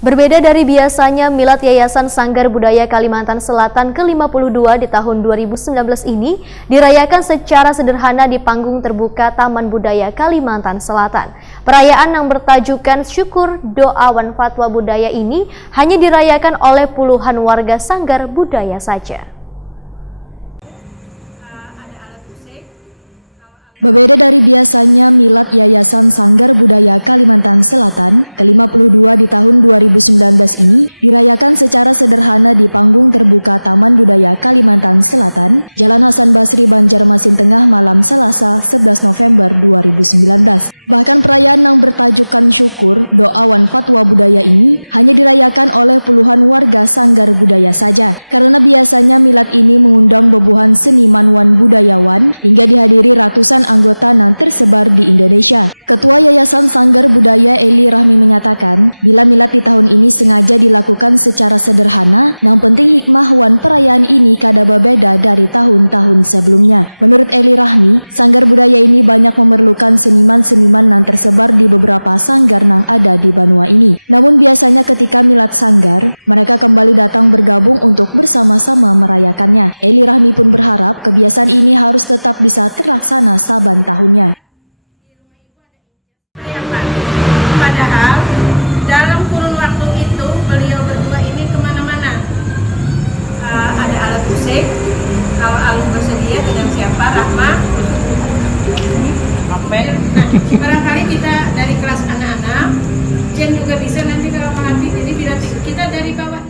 Berbeda dari biasanya, milad Yayasan Sanggar Budaya Kalimantan Selatan ke-52 di tahun 2019 ini dirayakan secara sederhana di panggung terbuka Taman Budaya Kalimantan Selatan. Perayaan yang bertajukan Syukur Doa Wan Fatwa Budaya ini hanya dirayakan oleh puluhan warga Sanggar Budaya saja. Berbeda dari biasanya, milad Yayasan Sanggar Budaya Kalimantan Selatan ke-52 di tahun 2019 ini dirayakan secara sederhana di panggung terbuka Taman Budaya Kalimantan Selatan, Jalan Hasan Basri, Banjarmasin Tengah, malam Selasa 11 November 2019. Bahkan perayaan yang bertajukan Syukur Doa Wan Fatwa Budaya ini hanya dirayakan oleh puluhan warga Sanggar Budaya saja, karena biasanya milad ini mengundang bebuhan seniman wan budayawan hingga dihadiri ratusan anggota yang tersebar di Indonesia. Ketua Yayasan Sanggar Budaya Eli Rahmi menyatakan, bila milad di tahun ini sengaja dilakukan secara sederhana, yang penting hikmah wan perayaan ini kada berbeda dari tahun-tahun sebelumnya. Menurut Eli Rahmi, Sanggar Budaya ini banyak memerlukan seniman-seniman yang tersebar di beberapa sanggar yang ada di Banua ini. Namun biasanya ketika milad sanggar, mereka kembali datang bergabung untuk bersama-sama merayakannya. Eli Rahmi pun berharap kebiasaan ini harus tetap bisa terlaksana saban tahunnya. Padahal dalam kurun waktu itu beliau berdua ini kemana-mana. Ada alat musik, kalau Alun bersedia dengan siapa, Rahma. Barangkali kita dari kelas anak-anak, Jen juga bisa nanti kalau melatih, jadi bila kita dari bawah.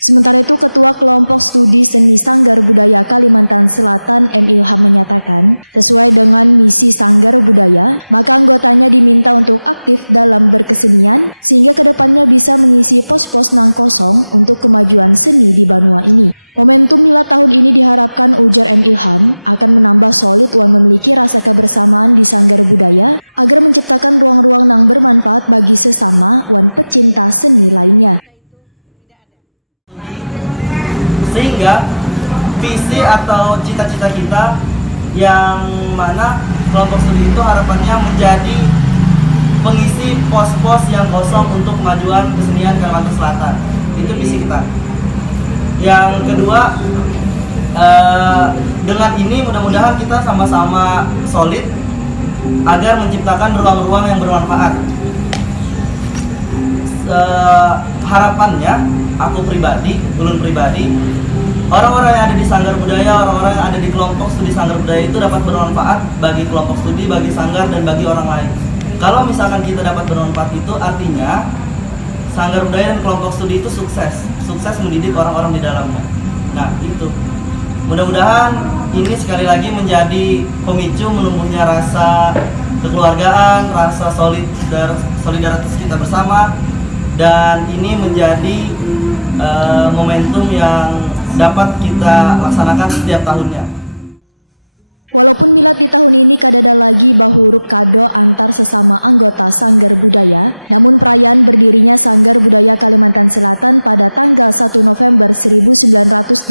Sementara itu, Ketua Kelompok Studi Seni Sanggar Budaya Kalimantan Selatan M. Ilham menyatakan, sesuai dengan misi Sanggar Budaya, maka anggotanya diminta untuk aktif dalam berkesenian, sehingga kedepannya bisa mengisi pos-pos nang kosong untuk kemajuan seni di Banua ini. Momentum milad tahun ini diharapkan, ujar M. Ilham, akan menambah solid wan memiliki rasa kebersamaan di Sanggar Budaya, agar menciptakan ruang-ruang yang bermanfaat bagi sesama wan pecinta seni lainnya. Sehingga visi atau cita-cita kita yang mana kelompok studi itu harapannya menjadi pengisi pos-pos yang kosong untuk kemajuan kesenian Kalimantan Selatan. Itu visi kita. Yang kedua, dengan ini mudah-mudahan kita sama-sama solid agar menciptakan ruang-ruang yang bermanfaat. Harapannya, aku pribadi, ulun pribadi, orang-orang yang ada di Sanggar Budaya, orang-orang yang ada di kelompok studi Sanggar Budaya itu dapat bermanfaat bagi kelompok studi, bagi Sanggar, dan bagi orang lain. Kalau misalkan kita dapat bermanfaat, itu artinya Sanggar Budaya dan kelompok studi itu sukses mendidik orang-orang di dalamnya. Nah, itu. Mudah-mudahan ini sekali lagi menjadi pemicu menumbuhnya rasa kekeluargaan, rasa solidaritas kita bersama, dan ini menjadi momentum yang dapat kita laksanakan setiap tahunnya. Walaupun milad di tahun ini kadada lagi bahurup kado antar sesama anggota Sanggar Budaya, namun perayaan berdirinya Sanggar Budaya Kalimantan Selatan pada tanggal 1 November 1962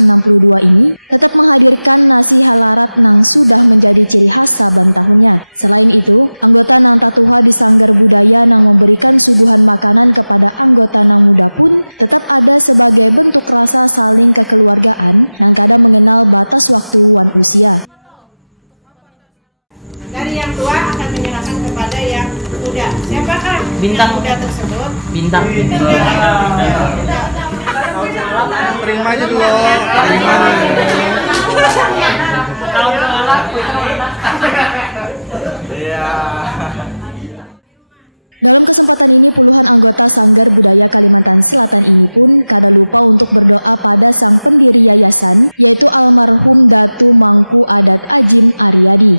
ini tetap menghadirkan nasi halarat nang sudah menjadi ciri khas saban tahunnya. Selain itu, anggota nang tatuha di Sanggar Budaya nang memberikan suguhan makanan kepada anggota nang muda pun tetap ada sebagai bentuk rasa saling kekeluargaan nang kadang mengenal batas waktu wan usia. Dari yang tua akan menyerahkan kepada yang muda. Siapakah Bintang yang muda tersebut? Bintang. Terima aja dulu. Dalam kesempatan ini, puluhan anggota Sanggar Budaya Kalimantan Selatan ini pun kada lupa untuk berdoa pada sang pendiri yayasan, yaitu almarhum Datu Mangku Adat Ajim Aryadi.